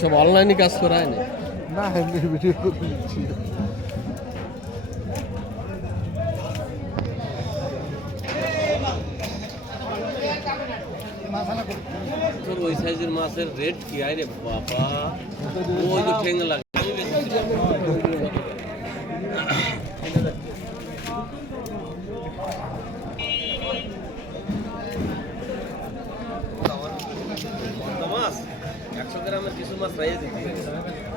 সব অনলাইনে কাজ করা হয় না না এমনি ভিডিও করে দিচ্ছি তোর ওই সাইজের মাছের রেট কি? আয় রে বাবা, ওই যে ঠেঙ্গা লাগে। মাছ? একশো গ্রামের কিছু মাছ খাইয়ে দিতে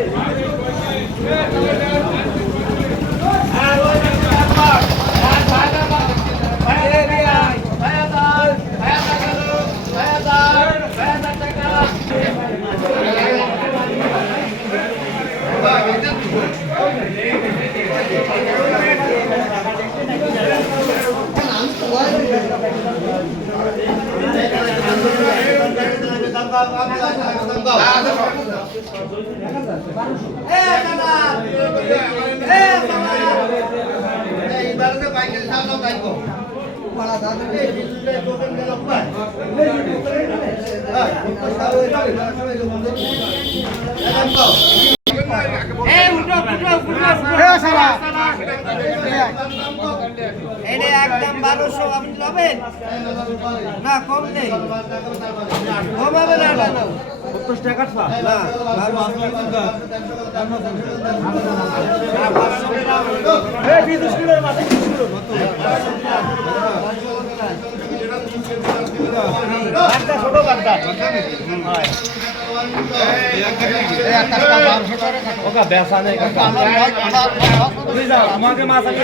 Yeah. একদম বারোশো আপনি নেবেন? না কম নেই কম হবে না এটা নাও না আমাকে মাছ আমি